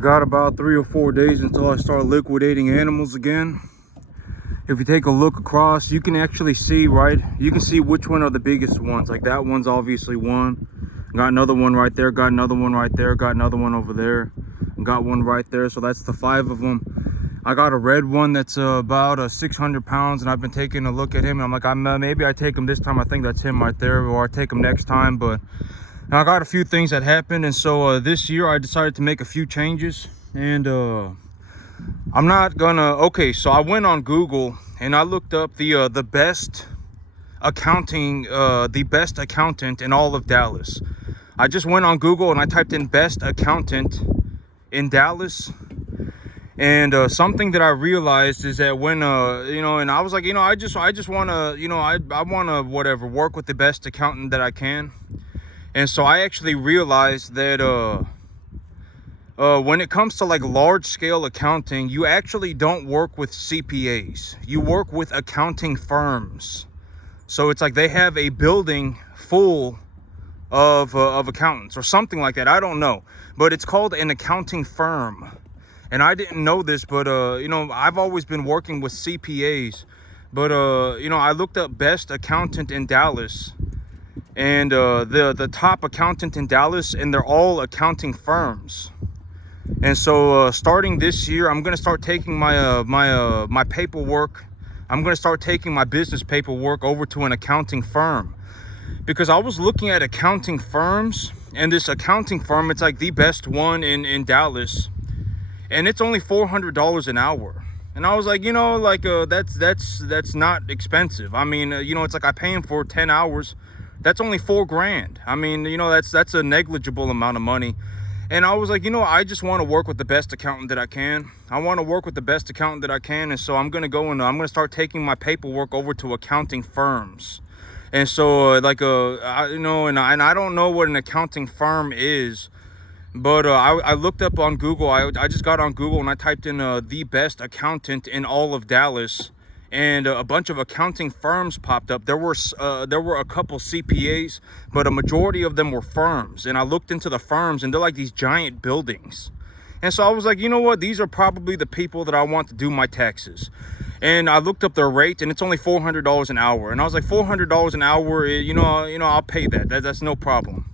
got about 3 or 4 days until I start liquidating animals again. If you take a look across, you can actually see, right? You can see which one are the biggest ones. Like that one's obviously one. Got another one right there, got another one right there, got another one over there, and got one right there. So that's the 5 of them. I got a red one that's about 600 pounds, and I've been taking a look at him. And I'm like, maybe I take him this time. I think that's him right there, or I take him next time. But I got a few things that happened, and so this year I decided to make a few changes. And I'm not gonna. Okay, so I went on Google and I looked up the best accounting, the best accountant in all of Dallas. I just went on Google and I typed in best accountant in Dallas. And something that I realized is that when you know, and I was like, you know, I just want to, you know, I want to whatever work with the best accountant that I can. And so I actually realized that when it comes to like large scale accounting, you actually don't work with CPAs. You work with accounting firms. So it's like they have a building full of accountants or something like that. I don't know, but it's called an accounting firm. And I didn't know this, but you know, I've always been working with CPAs. But you know, I looked up best accountant in Dallas, and the top accountant in Dallas, and they're all accounting firms. And so starting this year, I'm gonna start taking my paperwork. I'm gonna start taking my business paperwork over to an accounting firm, because I was looking at accounting firms, and this accounting firm, it's like the best one in Dallas, and it's only $400 an hour. And I was like, you know, like that's not expensive. I mean, you know, it's like I pay him for 10 hours. That's only $4,000. I mean, you know, that's a negligible amount of money. And I was like, you know, I just want to work with the best accountant that I can. I want to work with the best accountant that I can. And so I'm going to go and I'm going to start taking my paperwork over to accounting firms. And so you know, and I don't know what an accounting firm is, but I looked up on Google. I just got on Google and I typed in the best accountant in all of Dallas. And a bunch of accounting firms popped up. There were a couple CPAs, but a majority of them were firms. And I looked into the firms, and they're like these giant buildings. And so I was like, you know what? These are probably the people that I want to do my taxes. And I looked up their rate, and it's only $400 an hour. And I was like, $400 an hour, you know, I'll pay that. That's no problem.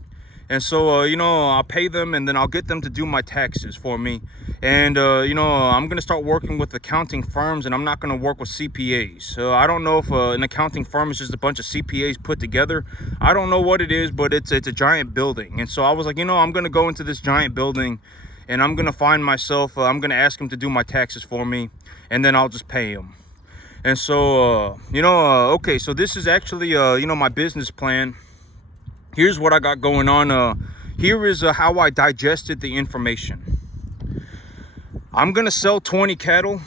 And so, you know, I'll pay them, and then I'll get them to do my taxes for me. And, you know, I'm going to start working with accounting firms, and I'm not going to work with CPAs. So I don't know if an accounting firm is just a bunch of CPAs put together. I don't know what it is, but it's a giant building. And so I was like, you know, I'm going to go into this giant building, and I'm going to find myself, I'm going to ask him to do my taxes for me, and then I'll just pay him. And so, you know, okay, so this is actually, you know, my business plan. Here's what I got going on. Here is how I digested the information. I'm going to sell 20 cattle,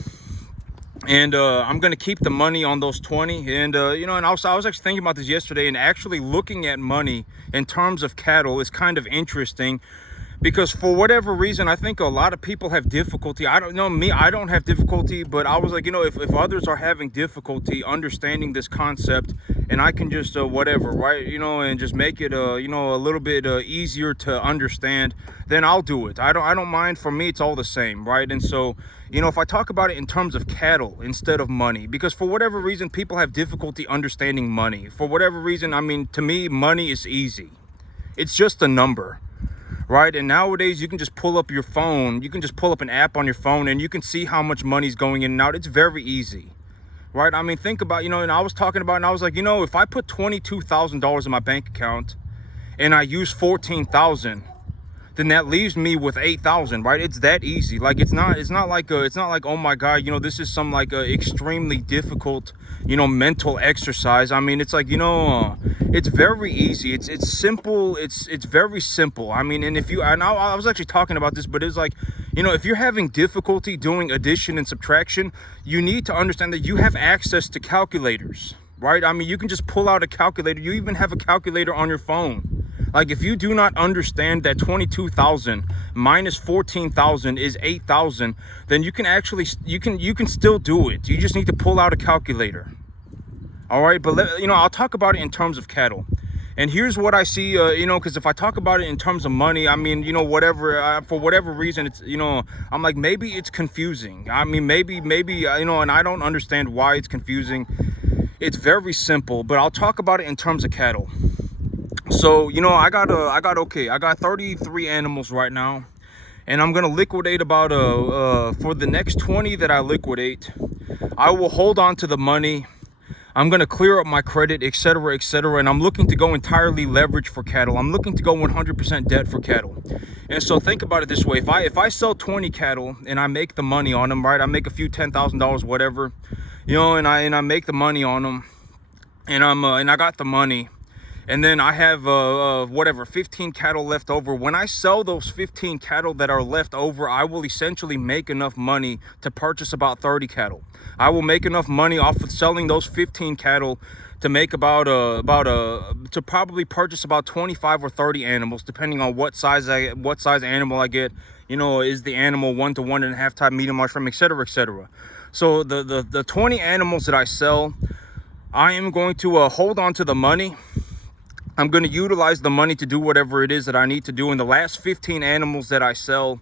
and I'm going to keep the money on those 20. And, you know, and I was actually thinking about this yesterday, and actually looking at money in terms of cattle is kind of interesting, because for whatever reason, I think a lot of people have difficulty. I don't know, me, I don't have difficulty, but I was like, you know, if others are having difficulty understanding this concept, and I can just whatever, right, you know, and just make it you know, a little bit easier to understand, then I'll do it. I don't mind. For me, it's all the same, right? And so, you know, if I talk about it in terms of cattle instead of money, because for whatever reason, people have difficulty understanding money. For whatever reason, I mean, to me, money is easy. It's just a number, right? And nowadays, you can just pull up your phone. You can just pull up an app on your phone, and you can see how much money's going in and out. It's very easy, right? I mean, think about, you know, and I was talking about, and I was like, you know, if I put $22,000 in my bank account and I use $14,000, then that leaves me with $8,000, right? It's that easy. Like, it's not like, oh my God, you know, this is some like extremely difficult, you know, mental exercise. I mean, it's like, you know, it's very easy. It's simple. It's very simple. I mean, and if you, and I was actually talking about this, but it's like, you know, if you're having difficulty doing addition and subtraction, you need to understand that you have access to calculators, right? I mean, you can just pull out a calculator. You even have a calculator on your phone. Like, if you do not understand that 22,000 minus 14,000 is 8,000, then you can actually, you can still do it. You just need to pull out a calculator. All right, but you know, I'll talk about it in terms of cattle. And here's what I see, because if I talk about it in terms of money, I mean, whatever, for whatever reason, it's, I'm like, maybe it's confusing. I mean, maybe, and I don't understand why it's confusing. It's very simple, but I'll talk about it in terms of cattle. So, I got 33 animals right now, and I'm going to liquidate about, for the next 20 that I liquidate, I will hold on to the money. I'm going to clear up my credit, etc., etc. And I'm looking to go entirely leverage for cattle. I'm looking to go 100% debt for cattle. And so think about it this way. If I sell 20 cattle and I make the money on them, right? I make a few $10,000, whatever, and I make the money on them, and I got the money. And then I have, 15 cattle left over. When I sell those 15 cattle that are left over, I will essentially make enough money to purchase about 30 cattle. I will make enough money off of selling those 15 cattle to make to probably purchase about 25 or 30 animals, depending on what size animal I get. Is the animal 1 to 1.5 type, medium, large frame, etc., etc. So the 20 animals that I sell, I am going to hold on to the money. I'm going to utilize the money to do whatever it is that I need to do. In the last 15 animals that I sell,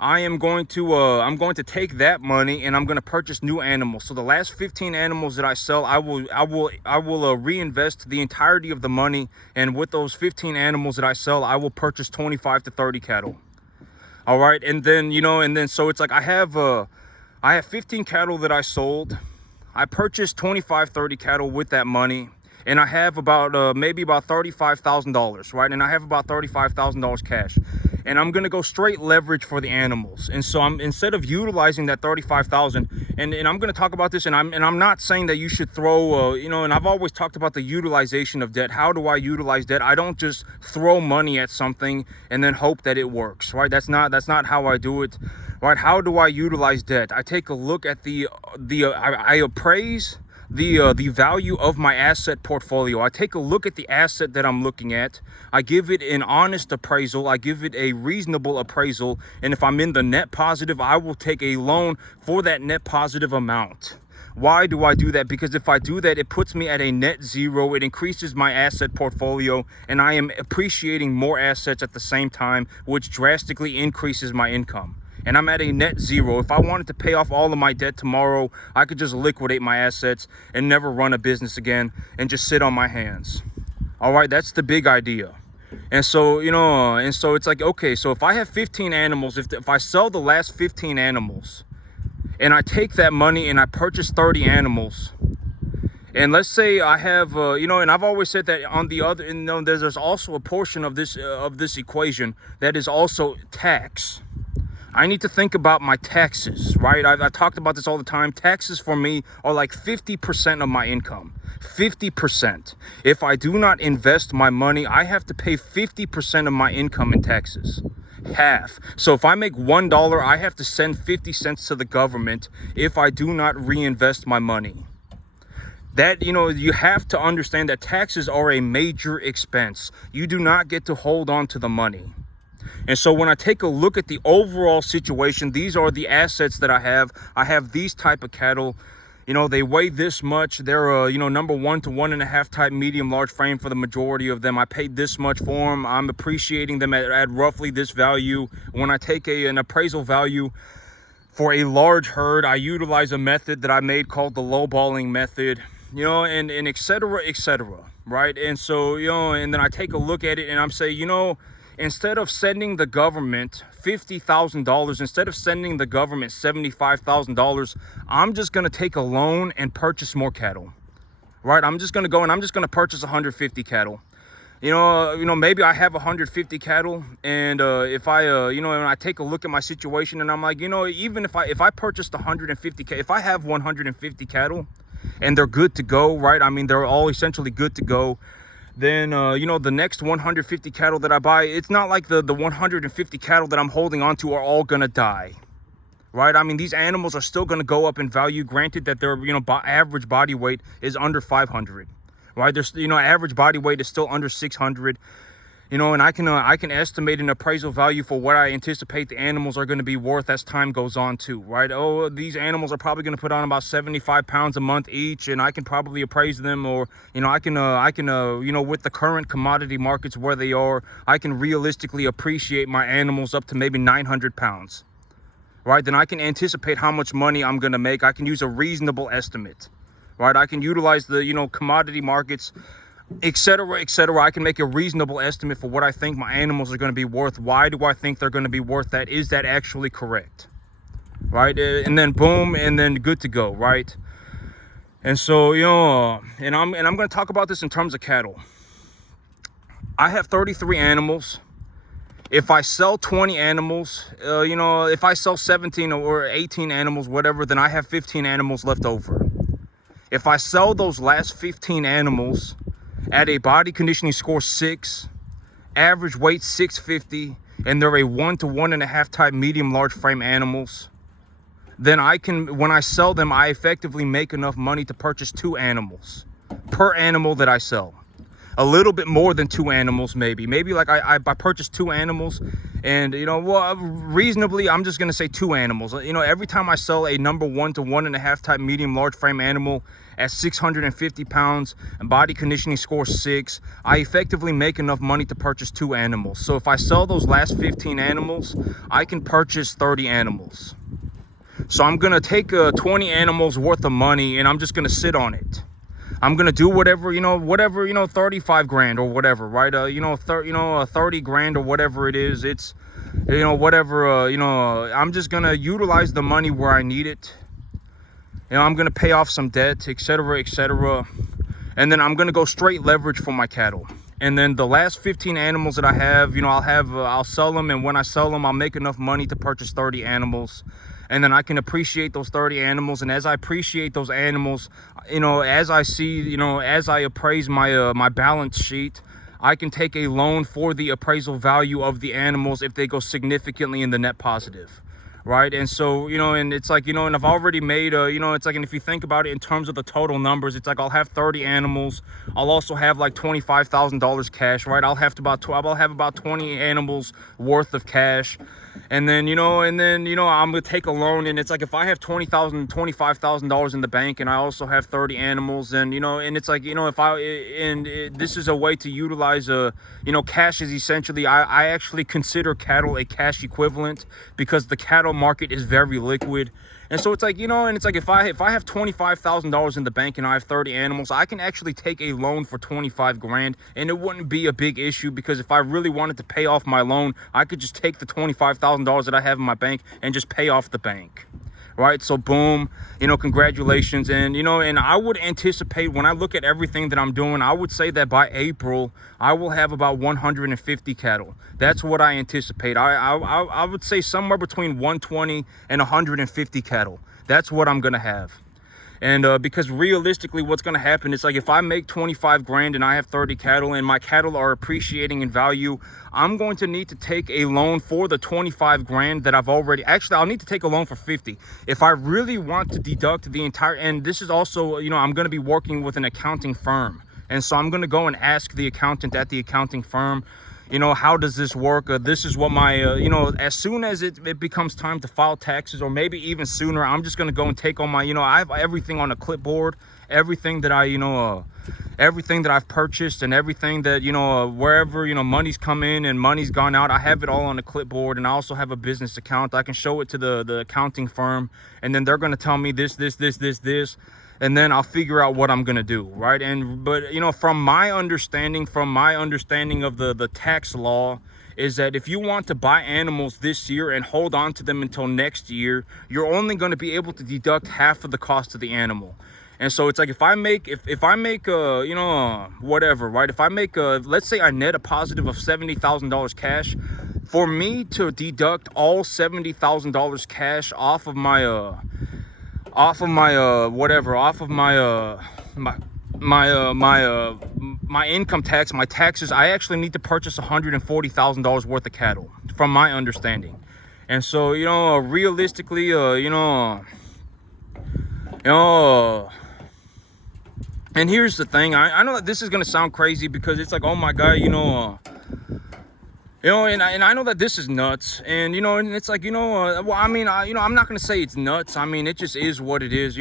I'm going to take that money and I'm going to purchase new animals. So the last 15 animals that I sell, I will reinvest the entirety of the money. And with those 15 animals that I sell, I will purchase 25 to 30 cattle. All right. And then, so it's like I have 15 cattle that I sold. I purchased 25, 30 cattle with that money. And I have maybe about $35,000, right? And I have about $35,000 cash. And I'm gonna go straight leverage for the animals. And so instead of utilizing that $35,000, and I'm gonna talk about this, and I'm not saying that you should throw, and I've always talked about the utilization of debt. How do I utilize debt? I don't just throw money at something and then hope that it works, right? That's not how I do it, right? How do I utilize debt? I take a look at I appraise the value of my asset portfolio. I take a look at the asset that I'm looking at. I give it an honest appraisal. I give it a reasonable appraisal. And if I'm in the net positive, I will take a loan for that net positive amount. Why do I do that? Because if I do that, it puts me at a net zero. It increases my asset portfolio, and I am appreciating more assets at the same time, which drastically increases my income. And I'm at a net zero. If I wanted to pay off all of my debt tomorrow, I could just liquidate my assets and never run a business again and just sit on my hands. All right, that's the big idea. And so, it's like, okay, so if I have 15 animals, if I sell the last 15 animals and I take that money and I purchase 30 animals, and let's say I have, and I've always said that on the other, there's also a portion of this equation that is also tax. I need to think about my taxes, right? I talked about this all the time. Taxes for me are like 50% of my income. 50%. If I do not invest my money, I have to pay 50% of my income in taxes. Half. So if I make $1, I have to send 50 cents to the government if I do not reinvest my money. That, you have to understand that taxes are a major expense. You do not get to hold on to the money. And so when I take a look at the overall situation, these are the assets that I have. I have these type of cattle. They weigh this much. They're, number 1 to 1.5 type, medium, large frame for the majority of them. I paid this much for them. I'm appreciating them at roughly this value. When I take an appraisal value for a large herd, I utilize a method that I made called the lowballing method, and et cetera, right? And so, and then I take a look at it and I'm saying, instead of sending the government $50,000, instead of sending the government $75,000, I'm just going to take a loan and purchase more cattle, right? I'm just going to go and I'm just going to purchase 150 cattle. Maybe I have 150 cattle, and if I, and I take a look at my situation and I'm like, even if I purchased 150, if I have 150 cattle and they're good to go, right? I mean, they're all essentially good to go. Then, the next 150 cattle that I buy, it's not like the 150 cattle that I'm holding on to are all going to die, right? I mean, these animals are still going to go up in value, granted that their, average body weight is under 500, right? There's, average body weight is still under 600. And I can estimate an appraisal value for what I anticipate the animals are going to be worth as time goes on too, right? Oh, these animals are probably going to put on about 75 pounds a month each, and I can probably appraise them, or I can with the current commodity markets where they are, I can realistically appreciate my animals up to maybe 900 pounds, right? Then I can anticipate how much money I'm going to make. I can use a reasonable estimate, right? I can utilize the commodity markets, etc., etc. I can make a reasonable estimate for what I think my animals are going to be worth. Why do I think they're going to be worth that? Is that actually correct, right? And then boom, and then good to go, right? And so and I'm going to talk about this in terms of cattle. I have 33 animals. If I sell 20 animals, if I sell 17 or 18 animals, whatever, then I have 15 animals left over. If I sell those last 15 animals at a body conditioning score 6, average weight 650, and they're a 1 to 1.5 type medium large frame animals, then when I sell them, I effectively make enough money to purchase 2 animals per animal that I sell. A little bit more than 2 animals, maybe like I purchased 2 animals, and reasonably I'm just gonna say 2 animals. Every time I sell a number 1 to 1.5 type medium large frame animal at 650 pounds and body conditioning score 6, I effectively make enough money to purchase 2 animals. So if I sell those last 15 animals, I can purchase 30 animals. So I'm gonna take 20 animals worth of money, and I'm just gonna sit on it. I'm gonna do whatever 35 grand or whatever, right? 30 grand or whatever it is. It's whatever. I'm just gonna utilize the money where I need it. I'm gonna pay off some debt, etc., etc., and then I'm gonna go straight leverage for my cattle. And then the last 15 animals that I have, I'll sell them, and when I sell them, I'll make enough money to purchase 30 animals. And then I can appreciate those 30 animals. And as I appreciate those animals, as I see, as I appraise my balance sheet, I can take a loan for the appraisal value of the animals if they go significantly in the net positive, right? And so, and it's like, and I've already made it's like, and if you think about it in terms of the total numbers, it's like I'll have 30 animals. I'll also have like $25,000 cash, right? I'll have about 20 animals worth of cash. And then, I'm gonna take a loan, and it's like, if I have $25,000 in the bank, and I also have 30 animals, and and it's like, this is a way to utilize cash is essentially, I actually consider cattle a cash equivalent, because the cattle market is very liquid. And so it's like, and it's like, if I have $25,000 in the bank and I have 30 animals, I can actually take a loan for 25 grand, and it wouldn't be a big issue, because if I really wanted to pay off my loan, I could just take the $25,000 that I have in my bank and just pay off the bank. Right? So boom, congratulations. And and I would anticipate, when I look at everything that I'm doing, I would say that by April I will have about 150 cattle. That's what I anticipate. I would say somewhere between 120 and 150 cattle. That's what I'm gonna have. And because realistically, what's going to happen is, like, if I make 25 grand and I have 30 cattle and my cattle are appreciating in value, I'm going to need to take a loan for the 25 grand that I've already, actually, I'll need to take a loan for 50. If I really want to deduct the entire, and this is also, I'm going to be working with an accounting firm. And so I'm going to go and ask the accountant at the accounting firm, how does this work? This is what my, as soon as it becomes time to file taxes, or maybe even sooner, I'm just going to go and take on my, I have everything on a clipboard, everything that everything that I've purchased, and everything that, wherever, money's come in and money's gone out, I have it all on a clipboard. And I also have a business account. I can show it to the accounting firm, and then they're going to tell me this, and then I'll figure out what I'm gonna do, right? But from my understanding of the tax law, is that if you want to buy animals this year and hold on to them until next year, you're only going to be able to deduct half of the cost of the animal. And so it's like, if I make whatever, right? If I make let's say I net a positive of $70,000 cash, for me to deduct all $70,000 cash off of my my income tax, my taxes, I actually need to purchase $140,000 worth of cattle, from my understanding. And so, realistically, and here's the thing. I know that this is gonna sound crazy, because it's like, oh my god, And I know that this is nuts, and and it's like, well, I mean, I'm not gonna say it's nuts. I mean, it just is what it is.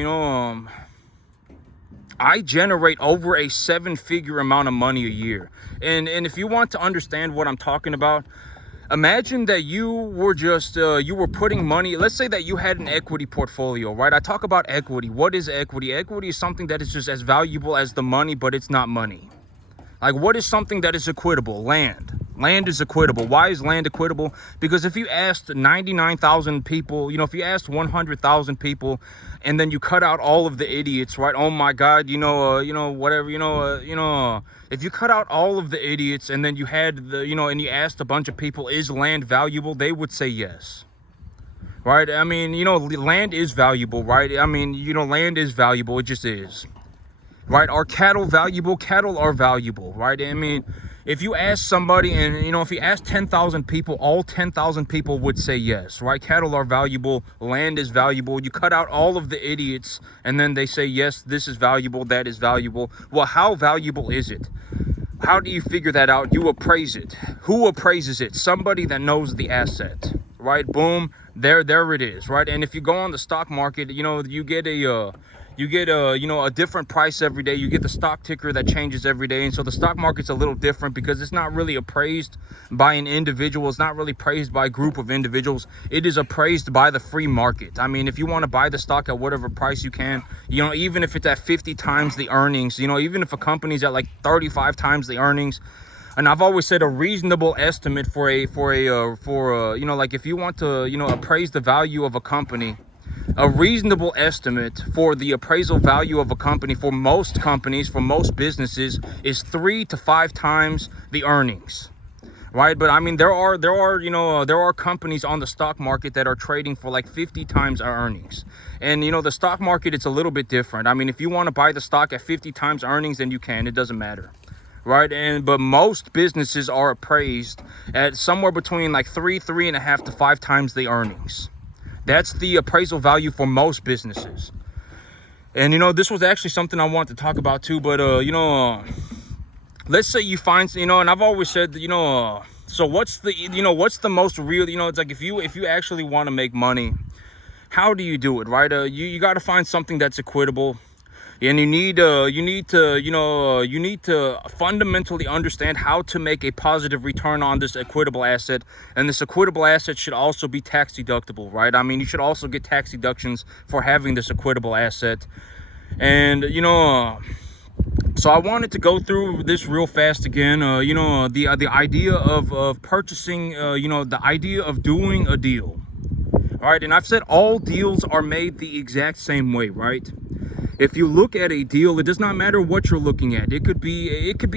I generate over a 7-figure amount of money a year, and if you want to understand what I'm talking about, imagine that you were just you were putting money. Let's say that you had an equity portfolio, right? I talk about equity. What is equity? Equity is something that is just as valuable as the money, but it's not money. Like, what is something that is equitable? Land. Land is equitable. Why is land equitable? Because if you asked 99,000 people, if you asked 100,000 people, and then you cut out all of the idiots, right? Oh my God, whatever, if you cut out all of the idiots, and then you had and you asked a bunch of people, is land valuable? They would say yes. Right? I mean, land is valuable, right? I mean, land is valuable. It just is. Right? Are cattle valuable? Cattle are valuable, right? I mean, if you ask somebody, and if you ask 10,000 people, all 10,000 people would say yes, right? Cattle are valuable, land is valuable. You cut out all of the idiots, and then they say yes, this is valuable, that is valuable. Well, how valuable is it? How do you figure that out? You appraise it. Who appraises it? Somebody that knows the asset, right? Boom, there it is, right? And if you go on the stock market, you get a different price every day. You get the stock ticker that changes every day. And so the stock market's a little different because it's not really appraised by an individual. It's not really appraised by a group of individuals. It is appraised by the free market. I mean, if you want to buy the stock at whatever price you can, even if it's at 50 times the earnings, even if a company's at like 35 times the earnings. And I've always said a reasonable estimate for like if you want to, appraise the value of a company, a reasonable estimate for the appraisal value of a company for most companies, for most businesses, is 3 to 5 times the earnings, right? But I mean, there are companies on the stock market that are trading for like 50 times our earnings. And the stock market, it's a little bit different. I mean, if you want to buy the stock at 50 times earnings, then you can. It doesn't matter. Right? But most businesses are appraised at somewhere between like 3.5 to 5 times the earnings. That's the appraisal value for most businesses. And this was actually something I wanted to talk about too. But let's say you find, and I've always said, so what's the most real, it's like if you actually want to make money, how do you do it, right? You got to find something that's equitable. And you need to fundamentally understand how to make a positive return on this equitable asset. And this equitable asset should also be tax deductible, right? I mean, you should also get tax deductions for having this equitable asset. And so I wanted to go through this real fast again. The idea of purchasing, the idea of doing a deal. All right, and I've said all deals are made the exact same way, right? If you look at a deal, it does not matter what you're looking at. It could be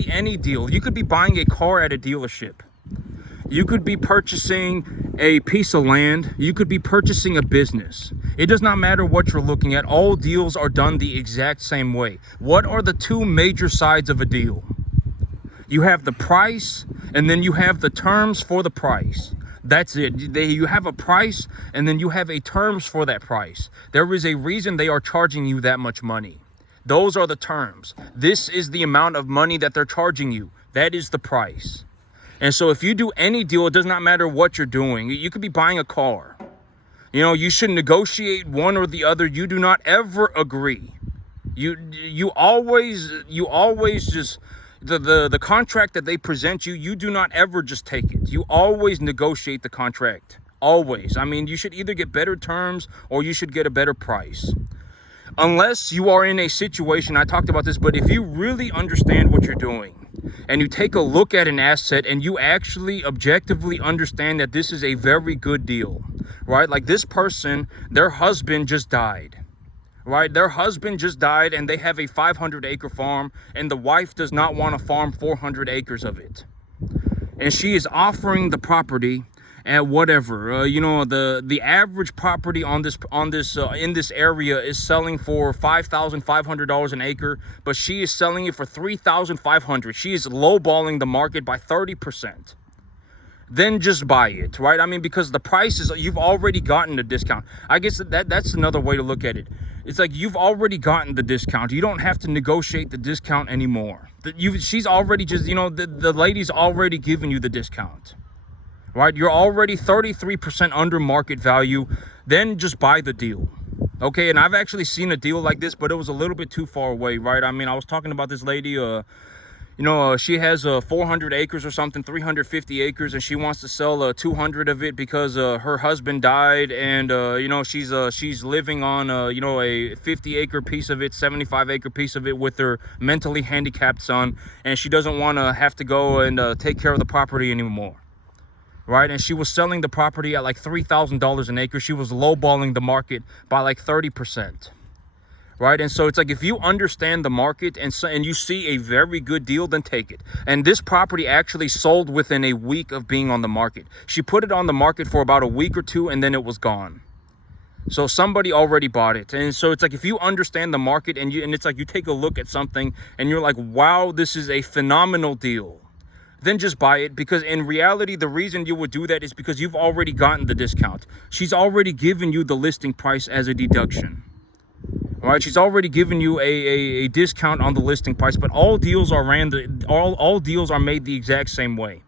any deal. You could be buying a car at a dealership. You could be purchasing a piece of land. You could be purchasing a business. It does not matter what you're looking at. All deals are done the exact same way. What are the two major sides of a deal? You have the price, and then you have the terms for the price. That's it. You have a price, and then you have a terms for that price. There is a reason they are charging you that much money. Those are the terms. This is the amount of money that they're charging you. That is the price. And so if you do any deal, it does not matter what you're doing. You could be buying a car. You should negotiate one or the other. You do not ever agree. You always just... The contract that they present you, you do not ever just take it. You always negotiate the contract. Always. I mean, you should either get better terms or you should get a better price. Unless you are in a situation, I talked about this, but if you really understand what you're doing and you take a look at an asset and you actually objectively understand that this is a very good deal, right? Like this person, their husband just died. Right? Their husband just died and they have a 500-acre farm, and the wife does not want to farm 400 acres of it. And she is offering the property at whatever, the average property in this area is selling for $5,500 an acre, but she is selling it for $3,500. She is lowballing the market by 30%. Then just buy it, right? I mean, because the price is, you've already gotten a discount. I guess that's another way to look at it. It's like you've already gotten the discount. You don't have to negotiate the discount anymore. She's already just, the lady's already given you the discount. right? You're already 33% under market value. Then just buy the deal. Okay, and I've actually seen a deal like this, but it was a little bit too far away, right? I mean, I was talking about this lady, she has 400 acres or something, 350 acres, and she wants to sell 200 of it because her husband died, and she's living on a 50-acre piece of it, 75-acre piece of it with her mentally handicapped son, and she doesn't want to have to go and take care of the property anymore. Right, and she was selling the property at like $3,000 an acre. She was lowballing the market by like 30%. Right, and so it's like, if you understand the market and you see a very good deal, then take it. And this property actually sold within a week of being on the market. She put it on the market for about a week or two, and then it was gone. So somebody already bought it. And so it's like, if you understand the market and it's like you take a look at something and you're like, wow, this is a phenomenal deal, then just buy it. Because in reality, the reason you would do that is because you've already gotten the discount. She's already given you the listing price as a deduction. All right, she's already given you a discount on the listing price, but all deals are all deals are made the exact same way.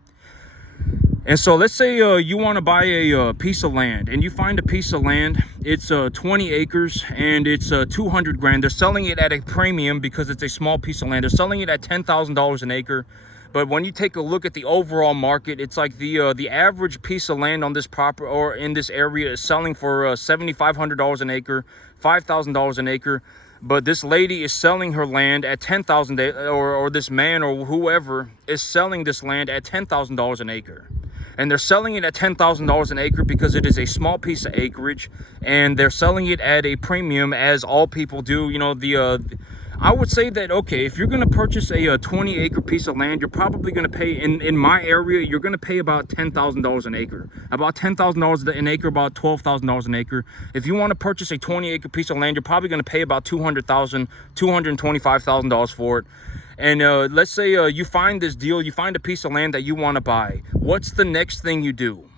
And so let's say you want to buy a piece of land, and you find a piece of land. It's 20 acres and it's 200 grand. They're selling it at a premium because it's a small piece of land. They're selling it at $10,000 an acre. But when you take a look at the overall market, it's like the average piece of land on this property or in this area is selling for $7,500 an acre, $5,000 an acre. But this lady is selling her land at $10,000, or this man or whoever is selling this land at $10,000 an acre. And they're selling it at $10,000 an acre because it is a small piece of acreage, and they're selling it at a premium, as all people do. I would say that, okay, if you're going to purchase a 20-acre piece of land, you're probably going to pay, in my area, you're going to pay about $10,000 an acre. About $10,000 an acre, about $12,000 an acre. If you want to purchase a 20-acre piece of land, you're probably going to pay about $200,000, $225,000 for it. And let's say you find this deal, you find a piece of land that you want to buy. What's the next thing you do?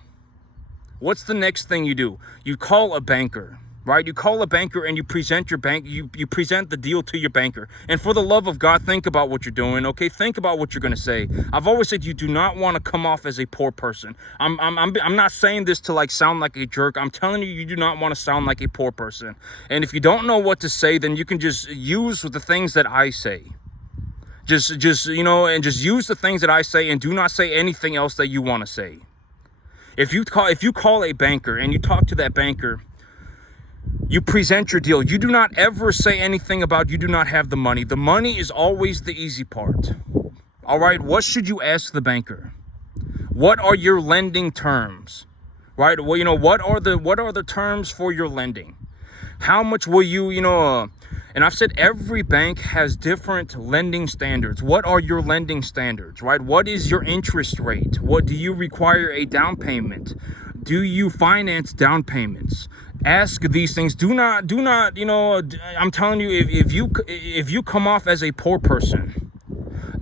What's the next thing you do? You call a banker. Right? You call a banker and you present your bank, you present the deal to your banker. And for the love of God, think about what you're doing, okay? Think about what you're going to say. I've always said you do not want to come off as a poor person. I'm not saying this to like sound like a jerk. I'm telling you, you do not want to sound like a poor person. And if you don't know what to say, then you can just use the things that I say. Just use the things that I say, and do not say anything else that you want to say. If you call a banker and you talk to that banker, you present your deal. You do not ever say anything about you do not have the money. The money is always the easy part. All right, what should you ask the banker? What are your lending terms? Right? Well, what are the terms for your lending? How much will you, and I've said every bank has different lending standards. What are your lending standards, right? What is your interest rate? What do you require a down payment? Do you finance down payments? Ask these things. Do not, I'm telling you, if you come off as a poor person,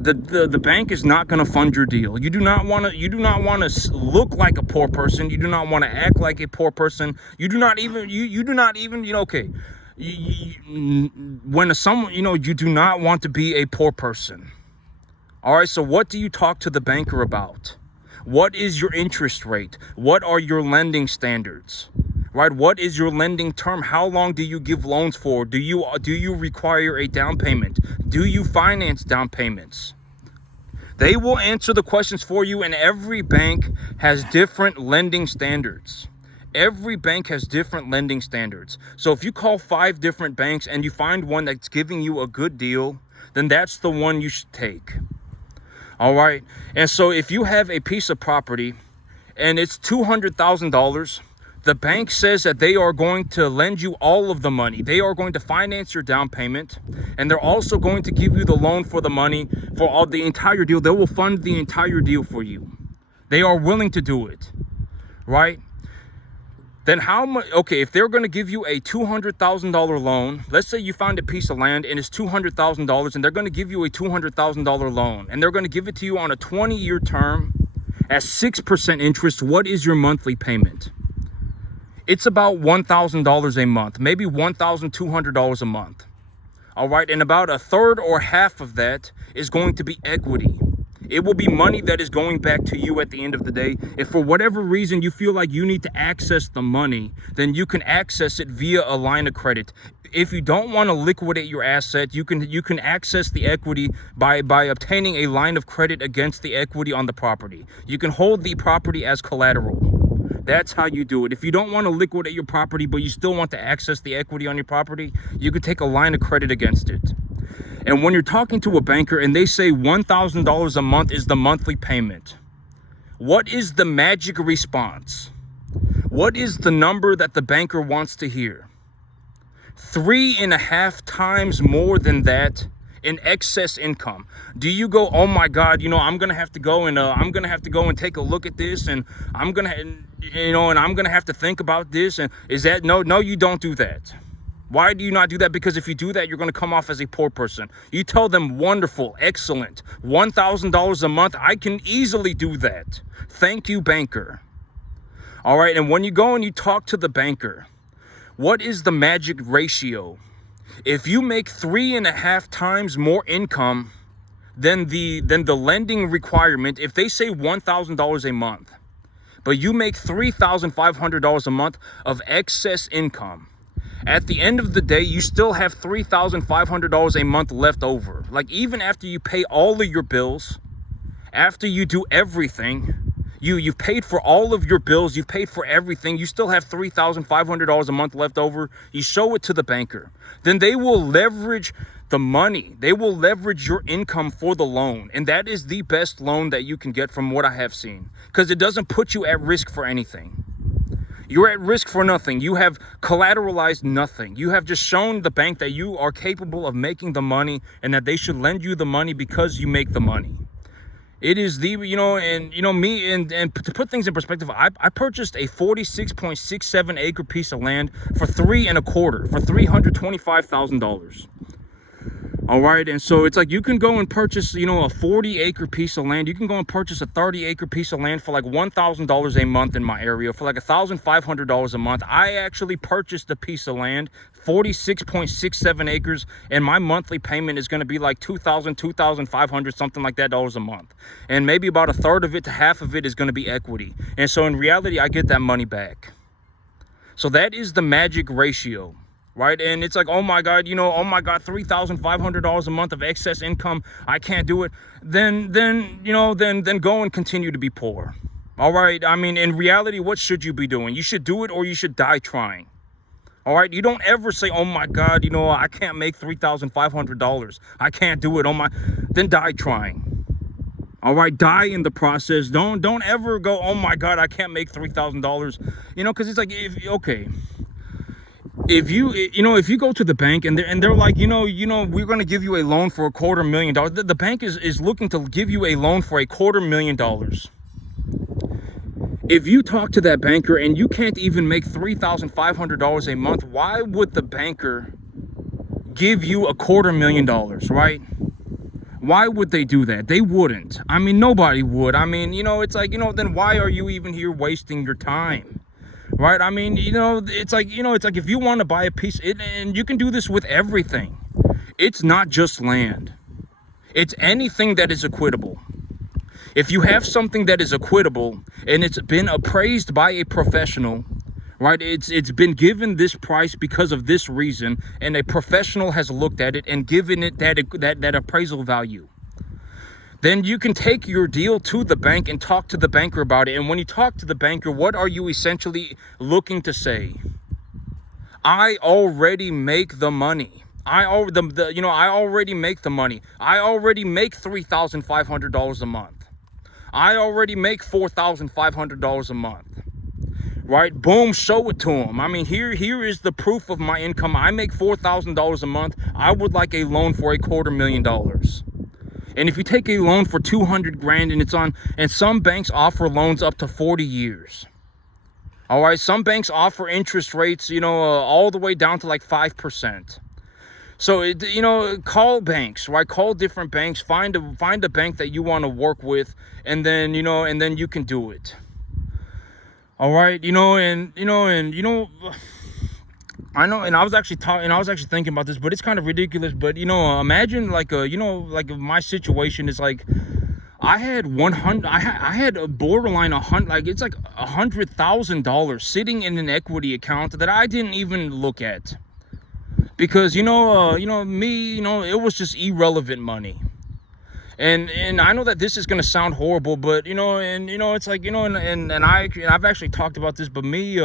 the bank is not going to fund your deal. You do not want to look like a poor person. You do not want to act like a poor person. You do not even you do not even okay. When someone, you do not want to be a poor person. All right, so what do you talk to the banker about? What is your interest rate? What are your lending standards? Right? What is your lending term? How long do you give loans for? Do you require a down payment? Do you finance down payments? They will answer the questions for you, and every bank has different lending standards. Every bank has different lending standards. So if you call 5 different banks and you find one that's giving you a good deal, then that's the one you should take. All right. And so if you have a piece of property and it's $200,000, the bank says that they are going to lend you all of the money. They are going to finance your down payment, and they're also going to give you the loan for the money for all the entire deal. They will fund the entire deal for you. They are willing to do it, right? Then how much? Okay, if they're going to give you a $200,000 loan, let's say you find a piece of land and it's $200,000, and they're going to give you a $200,000 loan, and they're going to give it to you on a 20-year term at 6% interest. What is your monthly payment? It's about $1,000 a month, maybe $1,200 a month. All right, and about a third or half of that is going to be equity. It will be money that is going back to you at the end of the day. If for whatever reason you feel like you need to access the money, then you can access it via a line of credit. If you don't want to liquidate your asset, you can access the equity by obtaining a line of credit against the equity on the property. You can hold the property as collateral. That's how you do it. If you don't want to liquidate your property, but you still want to access the equity on your property, you can take a line of credit against it. And when you're talking to a banker and they say $1,000 a month is the monthly payment, what is the magic response? What is the number that the banker wants to hear? 3.5 times more than that in excess income. Do you go, oh my God, I'm gonna have to go and take a look at this, and I'm gonna have to think about this, and is that no, you don't do that. Why do you not do that? Because if you do that, you're going to come off as a poor person. You tell them, wonderful, excellent, $1,000 a month, I can easily do that. Thank you, banker. All right, and when you go and you talk to the banker, what is the magic ratio? If you make 3.5 times more income than the lending requirement, if they say $1,000 a month, but you make $3,500 a month of excess income, at the end of the day, you still have $3,500 a month left over. Like, even after you pay all of your bills, after you do everything, you've paid for all of your bills, you've paid for everything, you still have $3,500 a month left over. You show it to the banker. Then they will leverage the money. They will leverage your income for the loan. And that is the best loan that you can get from what I have seen, because it doesn't put you at risk for anything. You're at risk for nothing. You have collateralized nothing. You have just shown the bank that you are capable of making the money and that they should lend you the money because you make the money. It is the, me, and to put things in perspective, I purchased a 46.67 acre piece of land for $3.25, for $325,000. All right, and so it's like you can go and purchase, a 40-acre piece of land. You can go and purchase a 30-acre piece of land for like $1,000 a month in my area, for like $1,500 a month. I actually purchased a piece of land, 46.67 acres, and my monthly payment is going to be like $2,000, $2,500, something like that dollars a month. And maybe about a third of it to half of it is going to be equity. And so in reality, I get that money back. So that is the magic ratio. Right? And it's like, oh my God, $3,500 a month of excess income, I can't do it. Then go and continue to be poor. All right. I mean, in reality, what should you be doing? You should do it, or you should die trying. All right. You don't ever say, oh my God, I can't make $3,500. I can't do it. Then die trying. All right. Die in the process. Don't ever go, oh my God, I can't make $3,000. Because it's like, if you go to the bank and they're like, we're going to give you a loan for $250,000. The bank is looking to give you a loan for $250,000. If you talk to that banker and you can't even make $3,500 a month, why would the banker give you $250,000, right? Why would they do that? They wouldn't. I mean, nobody would. I mean, it's like, then why are you even here wasting your time? Right? I mean, it's like if you want to buy a piece, and you can do this with everything. It's not just land. It's anything that is equitable. If you have something that is equitable and it's been appraised by a professional, right? It's been given this price because of this reason, and a professional has looked at it and given it that appraisal value. Then you can take your deal to the bank and talk to the banker about it. And when you talk to the banker, what are you essentially looking to say? I already make the money. I already make the money. I already make $3,500 a month. I already make $4,500 a month. Right? Boom, show it to them. I mean, here is the proof of my income. I make $4,000 a month. I would like a loan for $250,000. And if you take a loan for $200,000 and some banks offer loans up to 40 years. All right. Some banks offer interest rates, all the way down to like 5%. So, call banks, right? Call different banks, find a bank that you want to work with, and then you can do it. All right. I know, and I was actually thinking about this, but it's kind of ridiculous. But imagine like my situation is like, I had 100. I had a borderline 100. Like it's like $100,000 sitting in an equity account that I didn't even look at, because me, it was just irrelevant money. And I know that this is gonna sound horrible, but it's like, and I've actually talked about this, but me,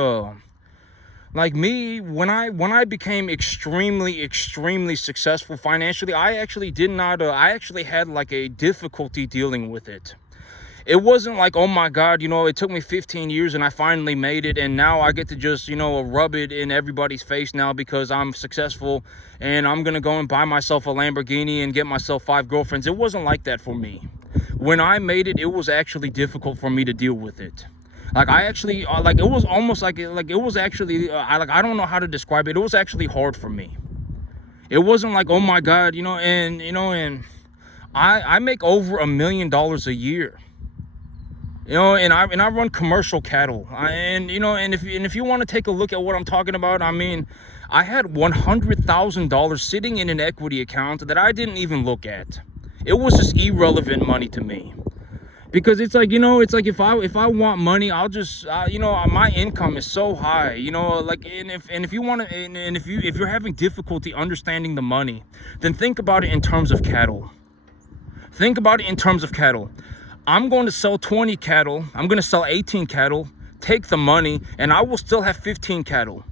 like me, when I became extremely successful financially, I actually did not I actually had like a difficulty dealing with it. It wasn't like, oh my God, it took me 15 years and I finally made it, and now I get to just, rub it in everybody's face now because I'm successful and I'm gonna go and buy myself a Lamborghini and get myself 5 girlfriends. It wasn't like that for me. When I made it, it was actually difficult for me to deal with it. Like I actually, like it was almost like it was actually, I don't know how to describe it. It was actually hard for me. It wasn't like, oh my God, and I make over $1 million a year. And I run commercial cattle, and if you want to take a look at what I'm talking about, I mean, I had $100,000 sitting in an equity account that I didn't even look at. It was just irrelevant money to me, because it's like, it's like if I want money, I'll just my income is so high, like, and if you want to, and if you're having difficulty understanding the money, then think about it in terms of cattle. Think about it in terms of cattle. I'm going to sell 20 cattle. I'm going to sell 18 cattle, take the money, and I will still have 15 cattle.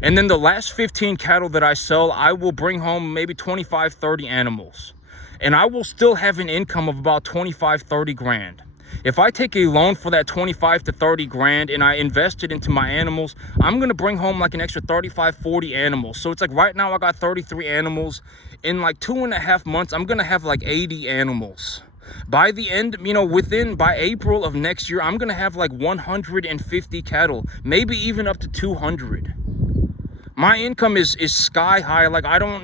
And then the last 15 cattle that I sell, I will bring home maybe 25, 30 animals. And I will still have an income of about 25, 30 grand. If I take a loan for that 25 to 30 grand and I invest it into my animals, I'm going to bring home like an extra 35, 40 animals. So it's like right now I got 33 animals. In like 2.5 months, I'm going to have like 80 animals. By the end, by April of next year, I'm going to have like 150 cattle, maybe even up to 200. My income is sky high. Like I don't,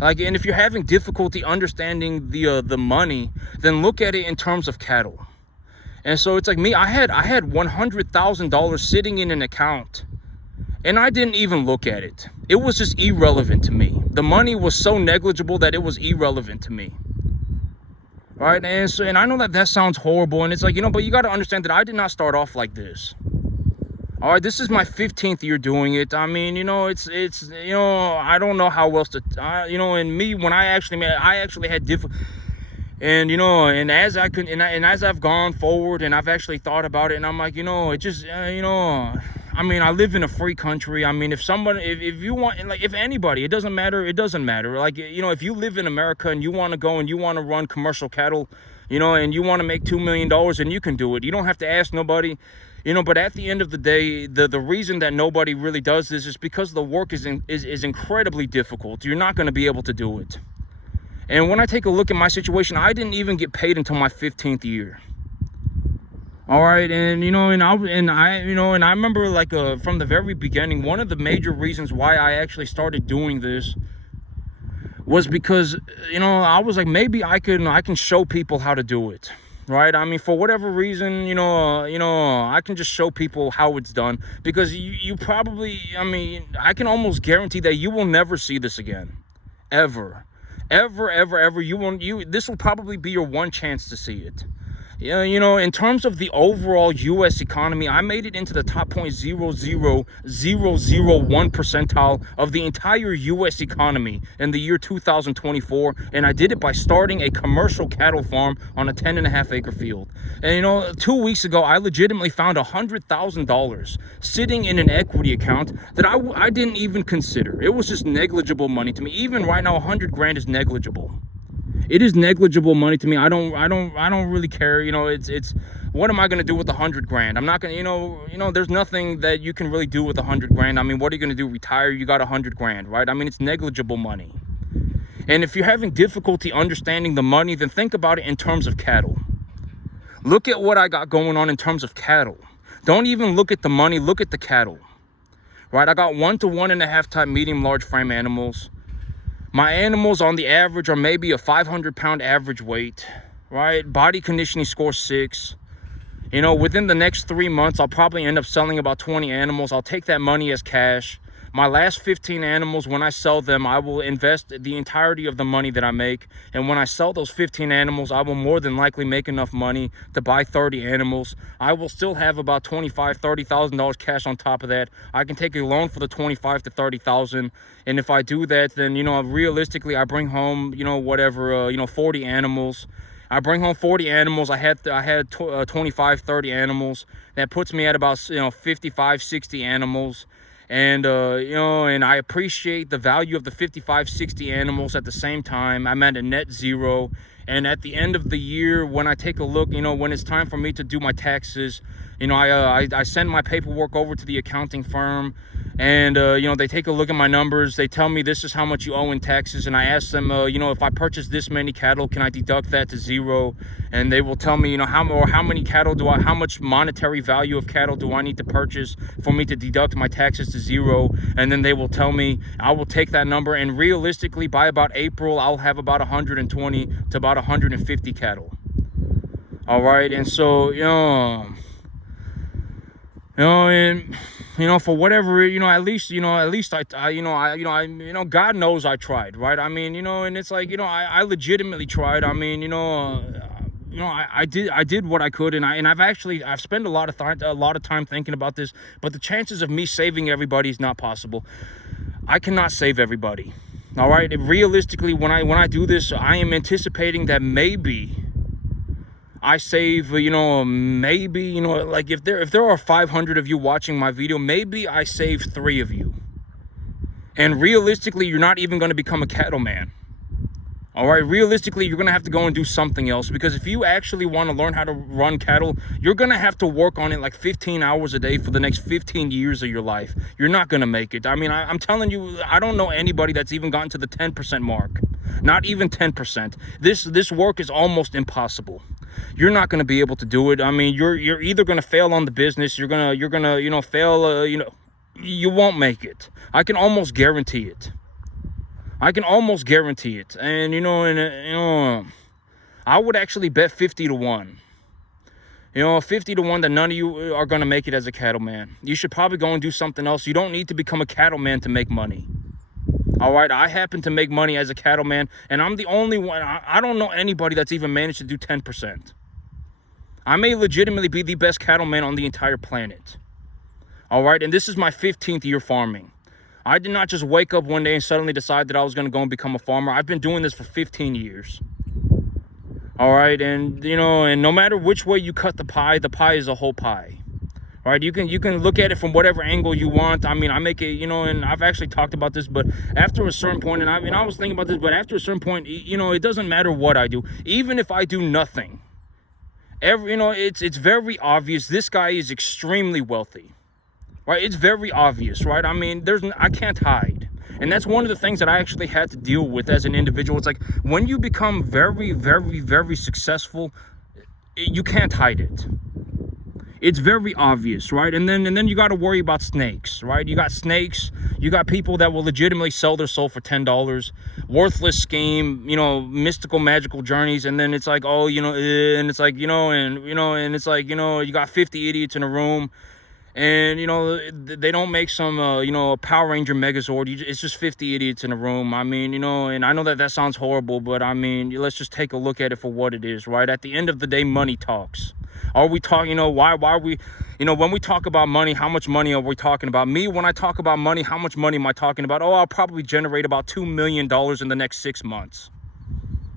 like, and if you're having difficulty understanding the money, then look at it in terms of cattle. And so it's like me, I had $100,000 sitting in an account, and I didn't even look at it. It was just irrelevant to me. The money was so negligible that it was irrelevant to me. All right, and I know that sounds horrible, and it's like, but you got to understand that I did not start off like this. All right, this is my 15th year doing it. I mean, it's I don't know how else to, and me, when I actually had and and as I could, and as I've gone forward and I've actually thought about it, and I'm like, it just, I mean, I live in a free country. I mean, if you want, like, if anybody, it doesn't matter. Like, if you live in America and you want to go and you want to run commercial cattle, and you want to make $2 million, and you can do it. You don't have to ask nobody, but at the end of the day, the reason that nobody really does this is because the work is incredibly difficult. You're not going to be able to do it. And when I take a look at my situation, I didn't even get paid until my 15th year. All right, and I remember, like, from the very beginning, one of the major reasons why I actually started doing this was because I was like, maybe I can show people how to do it, right? I mean, for whatever reason, I can just show people how it's done, because you probably, I mean, I can almost guarantee that you will never see this again, ever. This will probably be your one chance to see it. Yeah, in terms of the overall U.S. economy, I made it into the top 0.00001 percentile of the entire U.S. economy in the year 2024, and I did it by starting a commercial cattle farm on a 10.5 acre field. And 2 weeks ago, I legitimately found $100,000 sitting in an equity account that I didn't even consider. It was just negligible money to me. Even right now, 100 grand is negligible. It is negligible money to me. I don't really care. It's what am I going to do with 100 grand? I'm not going to, there's nothing that you can really do with 100 grand. I mean, what are you going to do? Retire? You got 100 grand, right? I mean, it's negligible money. And if you're having difficulty understanding the money, then think about it in terms of cattle. Look at what I got going on in terms of cattle. Don't even look at the money. Look at the cattle, right? I got 1 to 1.5 type medium large frame animals. My animals on the average are maybe a 500-pound average weight, right? Body conditioning score 6. Within the next 3 months, I'll probably end up selling about 20 animals. I'll take that money as cash. My last 15 animals, when I sell them, I will invest the entirety of the money that I make. And when I sell those 15 animals, I will more than likely make enough money to buy 30 animals. I will still have about $30,000 cash on top of that. I can take a loan for the 25 to 30,000. And if I do that, then, you know, realistically, I bring home, you know, whatever, 40 animals. I bring home 40 animals. I had 25, 30 animals. That puts me at about, 55, 60 animals. And, and I appreciate the value of the 55, 60 animals. At the same time, I'm at a net zero. And at the end of the year, when I take a look, when it's time for me to do my taxes, I send my paperwork over to the accounting firm. And, they take a look at my numbers. They tell me this is how much you owe in taxes. And I ask them, if I purchase this many cattle, can I deduct that to zero? And they will tell me, how many cattle how much monetary value of cattle do I need to purchase for me to deduct my taxes to zero? And then they will tell me, I will take that number. And realistically, by about April, I'll have about 120 to about 150 cattle. All right. And so, for whatever, at least God knows I tried, right? I mean, and it's like, I legitimately tried. I mean, I did what I could, and I've spent a lot of time thinking about this, but the chances of me saving everybody is not possible. I cannot save everybody. All right. Realistically, when I do this, I am anticipating that maybe I save, maybe, like if there are 500 of you watching my video, maybe I save 3 of you. And realistically, you're not even going to become a cattleman. All right, realistically, you're going to have to go and do something else, because if you actually want to learn how to run cattle, you're going to have to work on it like 15 hours a day for the next 15 years of your life. You're not going to make it. I mean, I'm telling you, I don't know anybody that's even gotten to the 10% mark. Not even 10%. This work is almost impossible. You're not going to be able to do it. I mean, you're either going to fail on the business, you're going to fail, you won't make it. I can almost guarantee it. And, I would actually bet 50 to 1. 50 to 1 that none of you are going to make it as a cattleman. You should probably go and do something else. You don't need to become a cattleman to make money. All right, I happen to make money as a cattleman, and I'm the only one. I don't know anybody that's even managed to do 10%. I may legitimately be the best cattleman on the entire planet. All right, and this is my 15th year farming. I did not just wake up one day and suddenly decide that I was going to go and become a farmer. I've been doing this for 15 years. All right, and and no matter which way you cut the pie is a whole pie. All right, you can look at it from whatever angle you want. I mean, I make it, and I've actually talked about this, but after a certain point, and I was thinking about this, but after a certain point, it doesn't matter what I do. Even if I do nothing, it's very obvious this guy is extremely wealthy. Right? It's very obvious, right? I mean, I can't hide. And that's one of the things that I actually had to deal with as an individual. It's like when you become very, very, very successful, you can't hide it. It's very obvious, right? And then you got to worry about snakes, right? You got snakes. You got people that will legitimately sell their soul for $10. Worthless scheme, mystical, magical journeys. And then it's like, and it's like, and it's like, you got 50 idiots in a room. And, they don't make some, Power Ranger Megazord. It's just 50 idiots in a room. I mean, and I know that sounds horrible, but I mean, let's just take a look at it for what it is, right? At the end of the day, money talks. Are we talking, why are we, when we talk about money, how much money are we talking about? Me, when I talk about money, how much money am I talking about? Oh, I'll probably generate about $2 million in the next 6 months.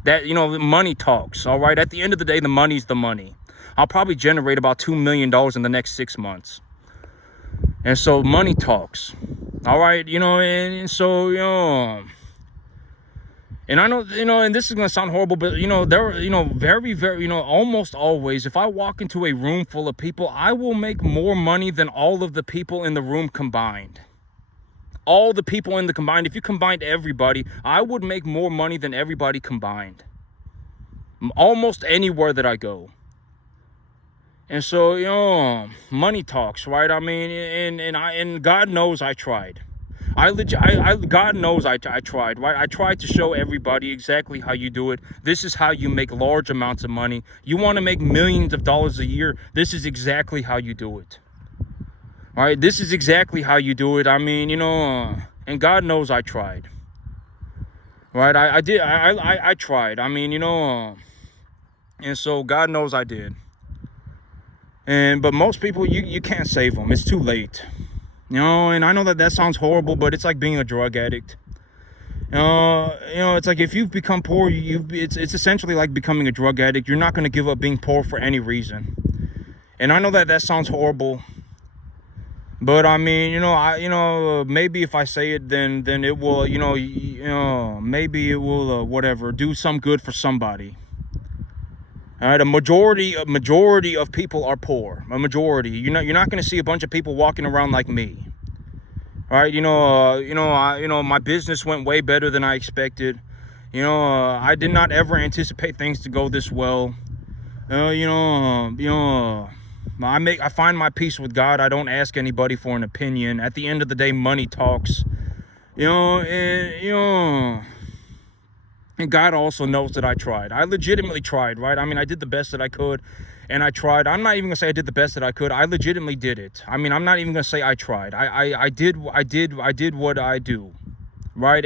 That, money talks, all right? At the end of the day, the money's the money. I'll probably generate about $2 million in the next 6 months. And so money talks, all right, and so, and I know, and this is going to sound horrible, but, there, very, very, almost always, if I walk into a room full of people, I will make more money than all of the people in the room combined. All the people in the combined, if you combined everybody, I would make more money than everybody combined. Almost anywhere that I go. And so, money talks, right? I mean, and God knows I tried. God knows I tried, right? I tried to show everybody exactly how you do it. This is how you make large amounts of money. You want to make millions of dollars a year. This is exactly how you do it. All right, this is exactly how you do it. I mean, and God knows I tried. Right, I tried. I mean, and so God knows I did. But most people, you can't save them. It's too late. And I know that sounds horrible, but it's like being a drug addict. It's like if you've become poor, it's essentially like becoming a drug addict. You're not going to give up being poor for any reason. And I know that sounds horrible, but I mean, maybe if I say it, then it will, maybe it will, whatever, do some good for somebody. All right, a majority of people are poor. A majority. You're not going to see a bunch of people walking around like me. All right, my business went way better than I expected. I did not ever anticipate things to go this well. I find my peace with God. I don't ask anybody for an opinion. At the end of the day, money talks. And God also knows that I tried. I legitimately tried, right? I mean, I did the best that I could, and I tried. I'm not even gonna say I did the best that I could. I legitimately did it. I mean, I'm not even gonna say I tried. I did what I do, right?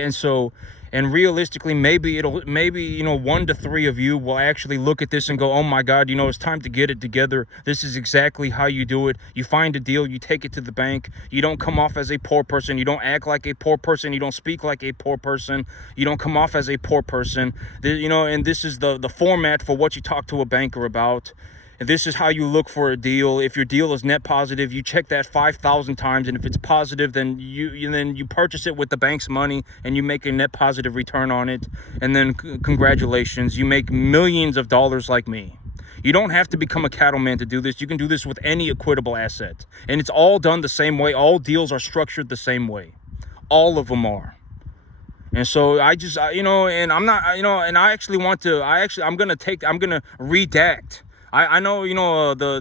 And realistically, maybe 1 to 3 of you will actually look at this and go, oh my God, it's time to get it together. This is exactly how you do it. You find a deal, you take it to the bank. You don't come off as a poor person. You don't act like a poor person. You don't speak like a poor person. You don't come off as a poor person. And this is the format for what you talk to a banker about. And this is how you look for a deal. If your deal is net positive, you check that 5,000 times, and if it's positive, then you purchase it with the bank's money, and you make a net positive return on it. And then congratulations, you make millions of dollars like me. You don't have to become a cattleman to do this. You can do this with any equitable asset, and it's all done the same way. All deals are structured the same way. All of them are. And so I just, and I'm not, and I actually want to. I'm gonna redact. I know,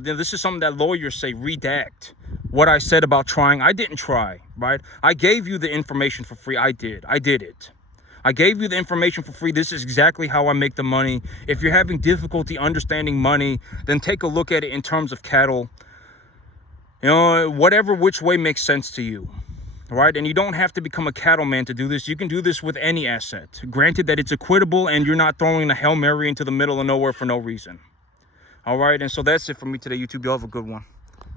this is something that lawyers say, redact what I said about trying. I didn't try, right? I gave you the information for free. I did it. I gave you the information for free. This is exactly how I make the money. If you're having difficulty understanding money, then take a look at it in terms of cattle. Whatever which way makes sense to you, right? And you don't have to become a cattleman to do this. You can do this with any asset. Granted that it's equitable and you're not throwing a Hail Mary into the middle of nowhere for no reason. All right, and so that's it for me today, YouTube. Y'all have a good one.